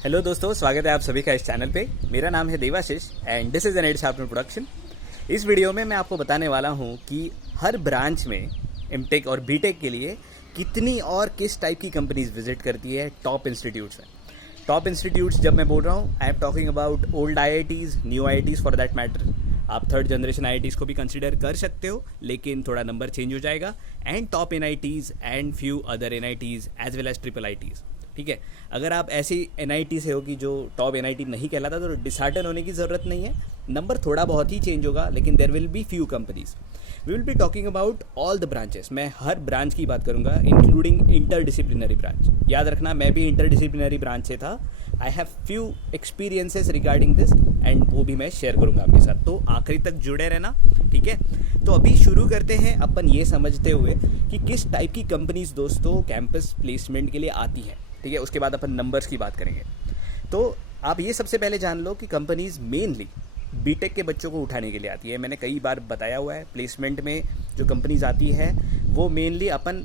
Hello दोस्तों, स्वागत है आप सभी का इस चैनल पे। मेरा नाम है Devashish and this is an ad sharpener production. इस वीडियो में मैं आपको बताने वाला हूँ कि हर ब्रांच में एमटेक और बीटेक के लिए कितनी और किस टाइप की कंपनीज विजिट करती है टॉप इंस्टीट्यूट्स में। टॉप इंस्टीट्यूट्स जब मैं बोल रहा हूँ, आई am talking about old IITs, new IITs for that matter. आप थर्ड जनरेशन IITs को भी कंसिडर कर सकते हो, लेकिन थोड़ा नंबर चेंज हो जाएगा। And top NITs and few other NITs as well as triple ITs। ठीक है, अगर आप ऐसी NIT से हो कि जो टॉप NIT नहीं कहलाता तो डिसहार्टन होने की ज़रूरत नहीं है। नंबर थोड़ा बहुत ही चेंज होगा, लेकिन there will be few companies. We will be talking about all the branches. मैं हर ब्रांच की बात करूंगा, इंक्लूडिंग इंटरडिसिप्लिनरी ब्रांच। याद रखना, मैं भी इंटरडिसिप्लिनरी ब्रांच से था। I have few experiences regarding this and वो भी मैं शेयर करूंगा आपके साथ, तो आखिरी तक जुड़े रहना। ठीक है, तो अभी शुरू करते हैं अपन ये समझते हुए कि किस टाइप की कंपनीज दोस्तों कैंपस प्लेसमेंट के लिए आती है। ठीक है, उसके बाद अपन नंबर्स की बात करेंगे। तो आप ये सबसे पहले जान लो कि कंपनीज मेनली बीटेक के बच्चों को उठाने के लिए आती है। मैंने कई बार बताया हुआ है, प्लेसमेंट में जो कंपनीज आती है वो मेनली अपन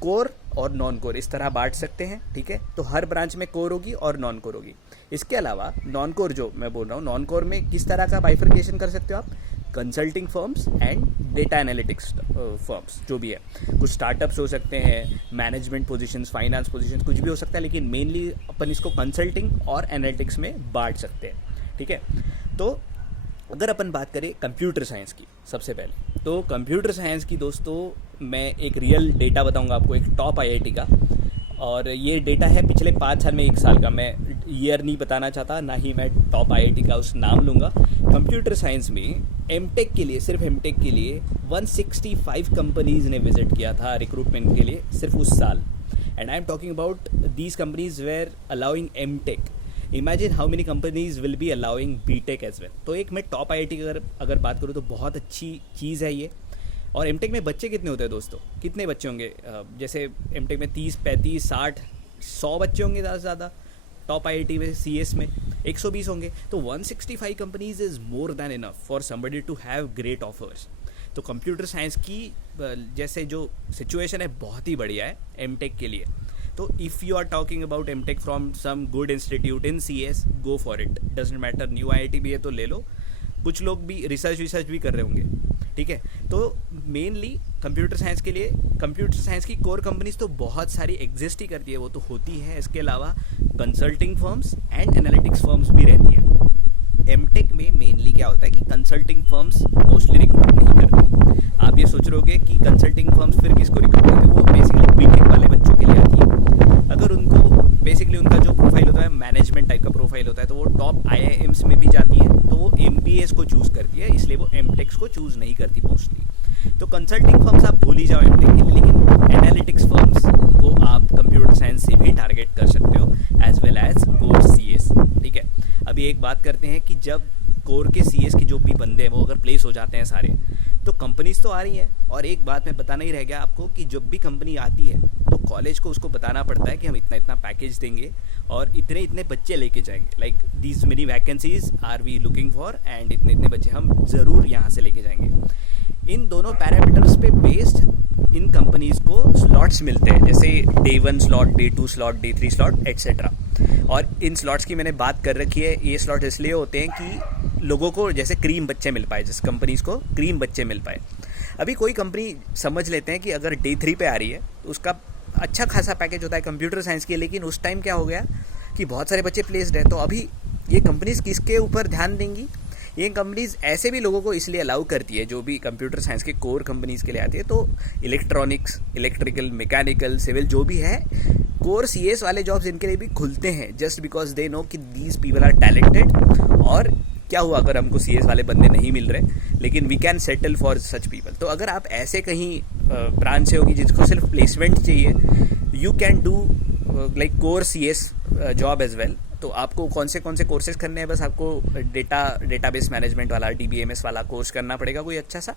कोर और नॉन कोर इस तरह बांट सकते हैं। ठीक है, तो हर ब्रांच में कोर होगी और नॉन कोर होगी। इसके अलावा नॉन कोर जो मैं बोल रहा हूँ, नॉन कोर में किस तरह का बाइफर्केशन कर सकते हो आप, consulting firms and data analytics firms जो भी है। कुछ स्टार्टअप्स हो सकते हैं, मैनेजमेंट पोजीशंस, फाइनेंस पोजीशंस, कुछ भी हो सकता है, लेकिन मेनली अपन इसको कंसल्टिंग और एनालिटिक्स में बांट सकते हैं। ठीक है, तो अगर अपन बात करें कंप्यूटर साइंस की, सबसे पहले तो कंप्यूटर साइंस की दोस्तों मैं एक रियल डेटा बताऊंगा आपको, एक टॉप IIT का। और ये डेटा है पिछले 5 साल में 1 साल का। मैं ईयर नहीं बताना चाहता, ना ही मैं टॉप IIT का उस नाम लूँगा। कंप्यूटर साइंस में एमटेक के लिए, सिर्फ एमटेक के लिए 165 कंपनीज ने विजिट किया था रिक्रूटमेंट के लिए सिर्फ उस साल। And I am talking about these companies were allowing MTech. Imagine how many companies will be allowing BTech as well. तो एक मैं टॉप IIT की अगर बात करूँ तो बहुत अच्छी चीज़ है ये। और एमटेक में बच्चे कितने होते हैं दोस्तों, कितने बच्चे होंगे? जैसे एमटेक में 30, 35, 60, 100 बच्चे होंगे ज़्यादा से ज़्यादा। टॉप IIT में CS में 120 होंगे। तो 165 companies is more than enough for somebody to have great offers. तो कंप्यूटर साइंस की जैसे जो सिचुएशन है बहुत ही बढ़िया है एमटेक के लिए। तो if you are talking about MTech from some good institute in CS, go for it, doesn't matter. New IIT भी है तो ले लो। कुछ लोग भी रिसर्च भी कर रहे होंगे। ठीक है, तो मेनली कंप्यूटर साइंस के लिए कंप्यूटर साइंस की कोर कंपनीज तो बहुत सारी एग्जिस्ट ही करती है, वो तो होती है। इसके अलावा consulting firms and analytics firms भी रहती है। एमटेक में मेनली क्या होता है कि कंसल्टिंग फर्म्स मोस्टली रिक्रूट नहीं करती। आप ये सोच रहे कि कंसल्टिंग फर्म्स फिर किसको रिक्रूट करती है? वो बेसिकली बीटेक वाले बच्चों के लिए आती है। अगर उनको बेसिकली उनका जो प्रोफाइल होता है मैनेजमेंट टाइप का प्रोफाइल होता है, तो वो टॉप IIMs में भी जाती है, तो वो MBAs को चूज़ करती है, इसलिए वो एमटेक्स को चूज़ नहीं करती मोस्टली। तो कंसल्टिंग फर्म्स आप भूल ही जाओ एमटेक के लिए, लेकिन एनालिटिक्स फर्म्स को आप कंप्यूटर साइंस से भी टारगेट कर सकते हो as well as core CS। ठीक है, अभी एक बात करते हैं कि जब कोर के CS के जो भी बंदे हैं वो अगर प्लेस हो जाते हैं सारे, तो कंपनीज तो आ रही हैं। और एक बात मैं बताना ही रह गया आपको कि जब भी कंपनी आती है तो कॉलेज को उसको बताना पड़ता है कि हम इतना इतना पैकेज देंगे और इतने इतने बच्चे लेके जाएंगे, like these many vacancies are we looking for, and इतने इतने बच्चे हम ज़रूर यहाँ से लेके जाएंगे। इन दोनों पैरामीटर्स पे बेस्ड इन कंपनीज को स्लॉट्स मिलते हैं, जैसे Day 1 slot, Day 2 slot, Day 3 slot etcetera. और इन स्लॉट्स की मैंने बात कर रखी है। ये स्लॉट इसलिए होते हैं कि लोगों को जैसे क्रीम बच्चे मिल पाए, जिस कंपनीज को क्रीम बच्चे मिल पाए। अभी कोई कंपनी समझ लेते हैं कि अगर Day 3 पे आ रही है तो उसका अच्छा खासा पैकेज होता है कंप्यूटर साइंस के, लेकिन उस टाइम क्या हो गया कि बहुत सारे बच्चे प्लेस्ड हैं। तो अभी ये कंपनीज किसके ऊपर ध्यान देंगी? ये कंपनीज ऐसे भी लोगों को इसलिए अलाउ करती है जो भी कंप्यूटर साइंस के कोर कंपनीज के लिए आती है। तो इलेक्ट्रॉनिक्स, इलेक्ट्रिकल, मैकेनिकल, सिविल जो भी है, कोर CS वाले जॉब्स इनके लिए भी खुलते हैं, जस्ट बिकॉज दे नो कि दीज पीपल आर टैलेंटेड। और क्या हुआ अगर हमको CS वाले बंदे नहीं मिल रहे, लेकिन we can settle for such people. तो अगर आप ऐसे कहीं ब्रांच से होगी जिसको सिर्फ प्लेसमेंट चाहिए, you can do like core CS job as well. तो आपको कौन से कोर्सेज करने हैं? बस आपको डेटाबेस मैनेजमेंट वाला, DBMS वाला कोर्स करना पड़ेगा, कोई अच्छा सा,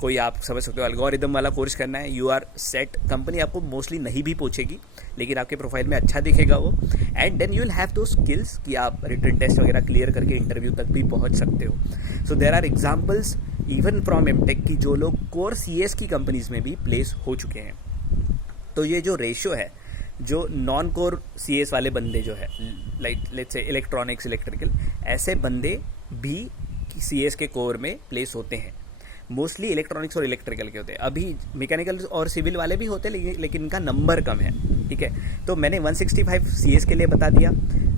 कोई आप समझ सकते हो एल्गोरिदम वाला कोर्स करना है। You are set. कंपनी आपको मोस्टली नहीं भी पूछेगी, लेकिन आपके प्रोफाइल में अच्छा दिखेगा वो, and then you will have दो स्किल्स कि आप रिटन टेस्ट वगैरह क्लियर करके इंटरव्यू तक भी पहुंच सकते हो। So there are examples even from MTech की जो लोग कोर CS की कंपनीज में भी प्लेस हो चुके हैं। तो ये जो रेशियो है जो नॉन कोर सीएस वाले बंदे जो है, like let's say electronics, electrical, ऐसे बंदे भी सीएस के कोर में प्लेस होते हैं। मोस्टली इलेक्ट्रॉनिक्स और इलेक्ट्रिकल के होते हैं। अभी मैकेनिकल और सिविल वाले भी होते हैं, लेकिन इनका नंबर कम है, ठीक है। तो मैंने 165 सीएस के लिए बता दिया,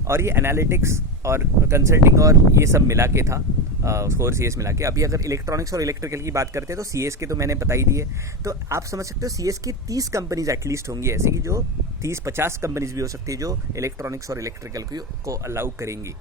और ये एनालिटिक्स और कंसल्टिंग और ये सब मिला के था, स्कोर सीएस मिला के। अभी अगर इलेक्ट्रॉनिक्स और इलेक्ट्रिकल की बात करते हैं तो सीएस के तो मैंने बता ही दिए। तो आप समझ सकते हो सीएस की 30 कंपनीज एटलीस्ट होंगी ऐसी, कि जो 30-50 कंपनीज भी हो सकती है जो इलेक्ट्रॉनिक्स और इलेक्ट्रिकल को अलाउ करेंगी।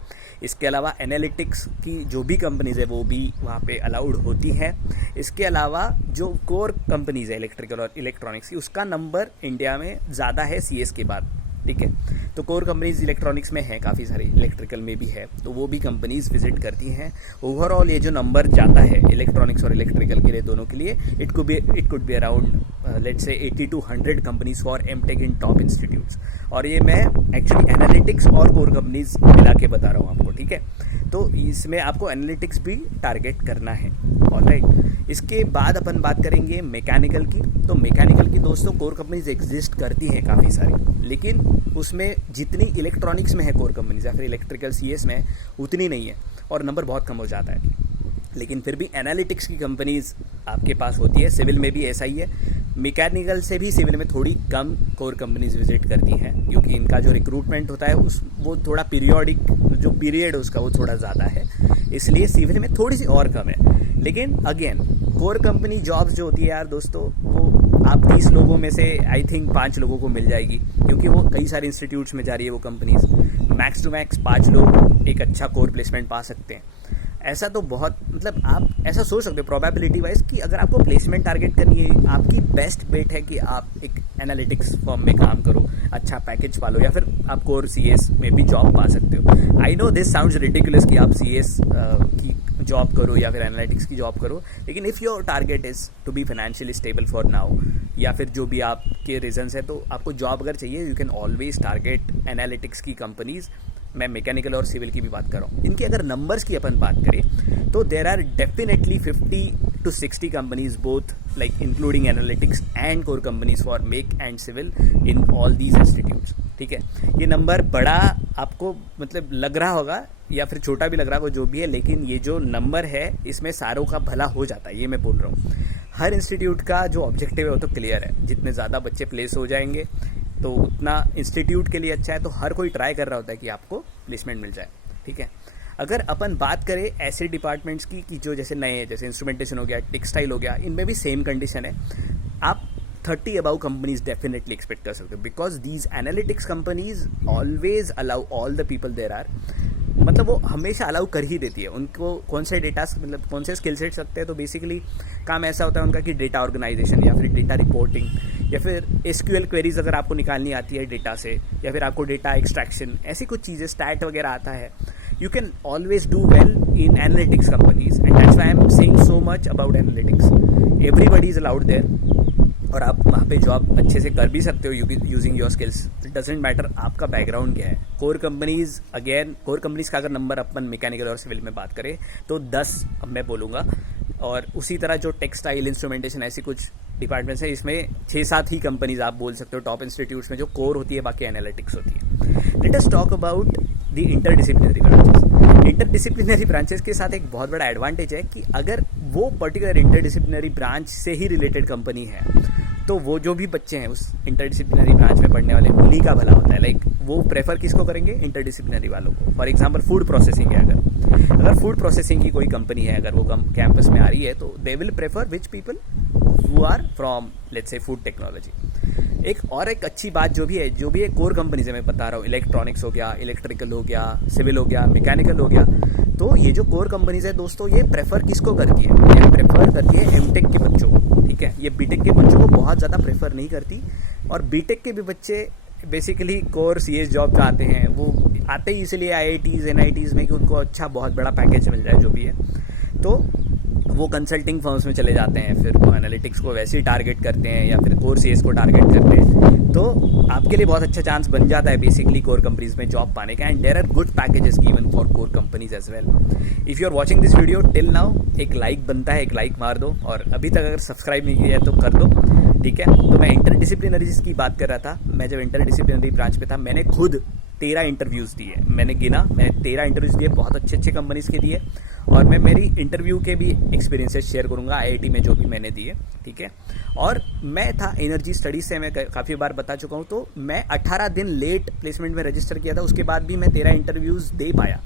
इसके अलावा एनालिटिक्स की जो भी कंपनीज है वो भी वहाँ पे अलाउड होती है। इसके अलावा जो कोर कंपनीज है इलेक्ट्रिकल और इलेक्ट्रॉनिक्स की, उसका नंबर इंडिया में ज़्यादा है सीएस के बाद, ठीक है। तो कोर कंपनीज इलेक्ट्रॉनिक्स में हैं काफ़ी सारी, इलेक्ट्रिकल में भी है, तो वो भी कंपनीज विजिट करती हैं। ओवरऑल ये जो नंबर जाता है इलेक्ट्रॉनिक्स और इलेक्ट्रिकल के लिए, दोनों के लिए, it could be around let's say 80 to 100 companies for MTech in top institutes. और ये मैं एक्चुअली एनालिटिक्स और कोर कंपनीज मिला के बता रहा हूँ आपको, ठीक है। तो इसमें आपको एनालिटिक्स भी टारगेट करना है, ऑलराइट। इसके बाद अपन बात करेंगे मैकेनिकल की। तो मैकेनिकल की दोस्तों कोर कंपनीज एग्जिस्ट करती हैं काफ़ी सारी, लेकिन उसमें जितनी इलेक्ट्रॉनिक्स में है कोर कंपनीज या फिर इलेक्ट्रिकल सीएस में उतनी नहीं है, और नंबर बहुत कम हो जाता है। लेकिन फिर भी एनालिटिक्स की कंपनीज आपके पास होती है। सिविल में भी ऐसा ही है, मैकेनिकल से भी सिविल में थोड़ी कम कोर कंपनीज विजिट करती हैं, क्योंकि इनका जो रिक्रूटमेंट होता है वो थोड़ा पीरियोडिक, जो पीरियड है उसका वो थोड़ा ज़्यादा है, इसलिए सिविल में थोड़ी सी और कम है। लेकिन अगेन कोर कंपनी जॉब्स जो होती है यार दोस्तों, वो आप 30 लोगों में से आई थिंक 5 लोगों को मिल जाएगी, क्योंकि वो कई सारे इंस्टीट्यूट्स में जा रही है वो कंपनीज। मैक्स टू मैक्स 5 लोग एक अच्छा कोर प्लेसमेंट पा सकते हैं। ऐसा तो बहुत, मतलब आप ऐसा सोच सकते हो प्रोबेबिलिटी वाइज कि अगर आपको प्लेसमेंट टारगेट करनी है, आपकी बेस्ट बेट है कि आप एक एनालिटिक्स फर्म में काम करो, अच्छा पैकेज पालो, या फिर आप कोर सीएस में भी जॉब पा सकते हो। I know this sounds ridiculous कि आप सीएस की जॉब करो या फिर एनालिटिक्स की जॉब करो, लेकिन if your target is to be financially stable for now, या फिर जो भी आपके रीजंस है, तो आपको जॉब अगर चाहिए, you can always target analytics की कंपनीज। मैं मैकेनिकल और सिविल की भी बात कर रहा हूँ। इनके अगर नंबर्स की अपन बात करें तो there are definitely 50 to 60 companies, both like including analytics and core companies for mech and civil in all these institutes, ठीक है। ये नंबर बड़ा आपको मतलब लग रहा होगा या फिर छोटा भी लग रहा होगा, जो भी है, लेकिन ये जो नंबर है इसमें सारों का भला हो जाता है, ये मैं बोल रहा हूँ। हर इंस्टीट्यूट का जो ऑब्जेक्टिव है वो तो क्लियर है, जितने ज़्यादा बच्चे प्लेस हो जाएंगे तो उतना इंस्टीट्यूट के लिए अच्छा है। तो हर कोई ट्राई कर रहा होता है कि आपको प्लेसमेंट मिल जाए, ठीक है। अगर अपन बात करें ऐसे डिपार्टमेंट्स की कि जो जैसे नए, जैसे इंस्ट्रूमेंटेशन हो गया, टेक्सटाइल हो गया, इनमें भी सेम कंडीशन है। आप 30 अबाउ कंपनीज डेफिनेटली एक्सपेक्ट कर सकते हो, because these analytics companies always allow all the people there are, मतलब वो हमेशा अलाउ कर ही देती है। उनको कौन से डेटा, मतलब कौन से स्किल सेट्स सकते हैं, तो बेसिकली काम ऐसा होता है उनका कि डेटा ऑर्गेनाइजेशन या फिर डेटा रिपोर्टिंग या फिर एसक्यूएल क्वेरीज अगर आपको निकालनी आती है डेटा से, या फिर आपको डेटा एक्सट्रैक्शन, ऐसी कुछ चीज़ें, स्टैट वगैरह आता है, you can always do well in analytics companies, and that's why I am saying so much about analytics. Everybody is allowed there, और आप वहाँ पे जॉब अच्छे से कर भी सकते हो using your skills. It doesn't matter आपका बैकग्राउंड क्या है। Core companies, again core companies का अगर नंबर अपन मैकेनिकल और सिविल में बात करें तो 10 मैं बोलूँगा, और उसी तरह जो टेक्सटाइल, इंस्ट्रूमेंटेशन, ऐसी कुछ डिपार्टमेंट्स हैं, इसमें 6-7 ही कंपनीज आप बोल सकते हो टॉप इंस्टीट्यूट्स में जो कोर होती है, बाकी एनालिटिक्स होती है। Let us talk about the interdisciplinary branches. Interdisciplinary branches के साथ एक बहुत बड़ा एडवांटेज है कि अगर वो पर्टिकुलर इंटरडिसिप्लिनरी ब्रांच से ही रिलेटेड कंपनी है तो वो जो भी बच्चे हैं उस इंटरडिसिप्लिनरी ब्रांच में पढ़ने वाले, उन्हीं का भला होता है। लाइक वो प्रेफर किसको करेंगे? इंटरडिसिप्लिनरी वालों को। फॉर एग्जांपल फूड प्रोसेसिंग है, अगर फूड प्रोसेसिंग की कोई कंपनी है, अगर वो कैंपस में आ रही है, तो they will prefer which people who are from let's say food technology. एक अच्छी बात जो भी है कोर कंपनी से मैं बता रहा हूँ, इलेक्ट्रॉनिक्स हो गया, इलेक्ट्रिकल हो गया, सिविल हो गया, मैकेनिकल हो गया, तो ये जो कोर कंपनीज है दोस्तों, ये प्रेफर किसको करती है? ये प्रेफर करती है एमटेक के बच्चों को, ठीक है। ये बीटेक के बच्चों को बहुत ज़्यादा प्रेफर नहीं करती, और बीटेक के भी बच्चे बेसिकली कोर सीएस जॉब का आते हैं। वो आते ही इसलिए आईआईटीज़, एनआईटीज़ में कि उनको अच्छा बहुत बड़ा पैकेज मिल जाए, जो भी है, तो वो कंसल्टिंग फर्म्स में चले जाते हैं, फिर वो एनालिटिक्स को वैसे ही टारगेट करते हैं या फिर कोर सीएस को टारगेट करते हैं। तो आपके लिए बहुत अच्छा चांस बन जाता है बेसिकली कोर कंपनीज में जॉब पाने का, and there are good packages given for core companies as well. If you are watching this video till now, एक लाइक बनता है, एक लाइक मार दो, और अभी तक अगर सब्सक्राइब नहीं किया है तो कर दो। ठीक है। तो मैं इंटरडिसिप्लिनरीज की बात कर रहा था। मैं जब इंटरडिसिप्लिनरी ब्रांच पे था, मैंने खुद 13 इंटरव्यूज़ दिए। मैंने 13 इंटरव्यूज़ दिए, बहुत अच्छे अच्छे कंपनीज़ के दिए। और मैं मेरी इंटरव्यू के भी एक्सपीरियंसेस शेयर करूंगा आईआईटी में जो भी मैंने दिए, ठीक है। और मैं था एनर्जी स्टडीज से, मैं काफ़ी बार बता चुका हूँ, तो मैं 18 दिन लेट प्लेसमेंट में रजिस्टर किया था, उसके बाद भी मैं 13 इंटरव्यूज़ दे पाया।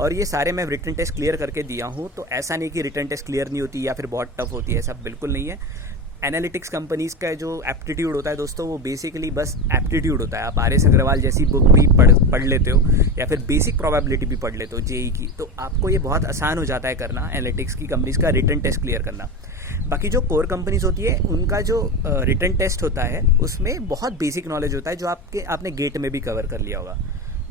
और ये सारे मैं रिटन टेस्ट क्लियर करके दिया हूँ। तो ऐसा नहीं कि रिटन टेस्ट क्लियर नहीं होती या फिर बहुत टफ होती है, ऐसा बिल्कुल नहीं है। एनालिटिक्स कंपनीज़ का जो एप्टीट्यूड होता है दोस्तों, वो बेसिकली बस एप्टीट्यूड होता है। आप आर एस अग्रवाल जैसी बुक भी पढ़ लेते हो या फिर बेसिक प्रोबेबिलिटी भी पढ़ लेते हो जेई की, तो आपको ये बहुत आसान हो जाता है करना, एनालिटिक्स की कंपनीज़ का रिटन टेस्ट क्लियर करना। बाकी जो कोर कंपनीज होती है, उनका जो रिटन टेस्ट होता है उसमें बहुत बेसिक नॉलेज होता है, जो आपने गेट में भी कवर कर लिया होगा,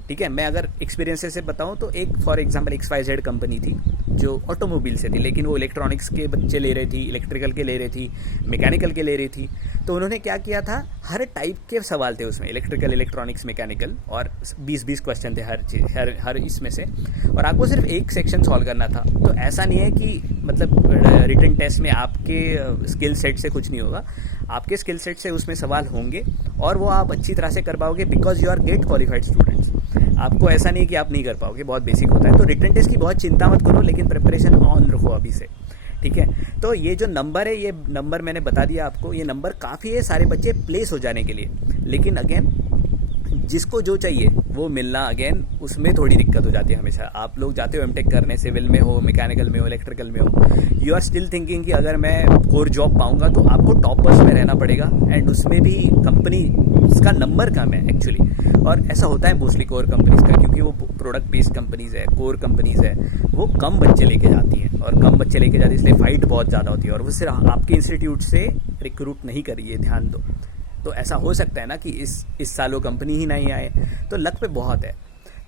ठीक है। मैं अगर एक्सपीरियंसेस से बताऊं तो एक फॉर एग्जांपल XYZ कंपनी थी जो ऑटोमोबाइल से थी, लेकिन वो इलेक्ट्रॉनिक्स के बच्चे ले रही थी, इलेक्ट्रिकल के ले रही थी, मैकेनिकल के ले रही थी। तो उन्होंने क्या किया था, हर टाइप के सवाल थे उसमें, इलेक्ट्रिकल, इलेक्ट्रॉनिक्स, मैकेनिकल, और 20-20 क्वेश्चन थे हर इसमें से, और आपको सिर्फ एक सेक्शन सॉल्व करना था। तो ऐसा नहीं है कि मतलब रिटन टेस्ट में आपके स्किल सेट से कुछ नहीं होगा, आपके स्किल सेट से उसमें सवाल होंगे और वो आप अच्छी तरह से कर पाओगे, because you are get qualified students. आपको ऐसा नहीं है कि आप नहीं कर पाओगे, बहुत बेसिक होता है। तो रिटन टेस्ट की बहुत चिंता मत करो, लेकिन प्रिपरेशन ऑन रखो अभी से, ठीक है। तो ये जो नंबर है, ये नंबर मैंने बता दिया आपको, ये नंबर काफ़ी है सारे बच्चे प्लेस हो जाने के लिए। लेकिन अगेन जिसको जो चाहिए वो मिलना, अगेन उसमें थोड़ी दिक्कत हो जाती है हमेशा। आप लोग जाते हो एमटेक करने, सिविल में हो, मैकेनिकल में हो, इलेक्ट्रिकल में हो, यू आर स्टिल थिंकिंग कि अगर मैं कोर जॉब पाऊंगा तो आपको टॉपर्स में रहना पड़ेगा, एंड उसमें भी कंपनी उसका नंबर कम है एक्चुअली। और ऐसा होता है मोस्टली कोर कंपनीज का, क्योंकि वो प्रोडक्ट बेस्ड कंपनीज है, कोर कंपनीज है, वो कम बच्चे लेके जाती हैं, और कम बच्चे लेके जाती है इसलिए फाइट बहुत ज़्यादा होती है, और वो सिर्फ आपके इंस्टीट्यूट से रिक्रूट नहीं कर रही है, ध्यान दो। तो ऐसा हो सकता है ना कि इस साल वो कंपनी ही नहीं आए, तो लक पे बहुत है।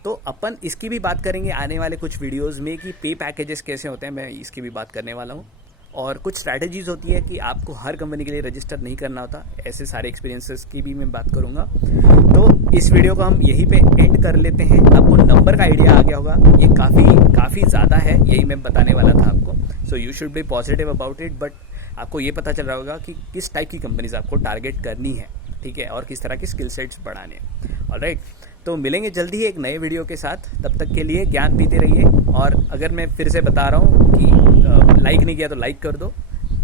तो अपन इसकी भी बात करेंगे आने वाले कुछ वीडियोस में कि पे पैकेजेस कैसे होते हैं, मैं इसकी भी बात करने वाला हूँ। और कुछ स्ट्रैटेजीज होती है कि आपको हर कंपनी के लिए रजिस्टर नहीं करना होता, ऐसे सारे एक्सपीरियंसेस की भी मैं बात करूँगा। तो इस वीडियो को हम यहीं पे एंड कर लेते हैं। आपको नंबर का आइडिया आ गया होगा, ये काफ़ी ज़्यादा है, यही मैं बताने वाला था आपको। So you should be positive about it, but आपको ये पता चल रहा होगा कि किस टाइप की कंपनीज आपको टारगेट करनी है, ठीक है, और किस तरह की स्किल सेट्स बढ़ाने हैं। ऑलराइट, तो मिलेंगे जल्दी ही एक नए वीडियो के साथ। तब तक के लिए ज्ञान पीते रहिए। और अगर मैं फिर से बता रहा हूँ कि लाइक नहीं किया तो लाइक कर दो,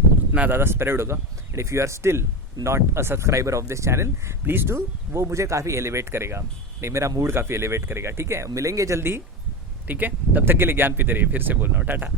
उतना ज़्यादा स्प्रेड होगा। And if you are still not a subscriber of this channel, please do, वो मुझे काफ़ी एलिवेट करेगा, नहीं मेरा मूड काफ़ी एलिवेट करेगा, ठीक है। मिलेंगे जल्दी ही, ठीक है। तब तक के लिए ज्ञान पीते रहिए, फिर से बोल रहा हूँ, टाटा।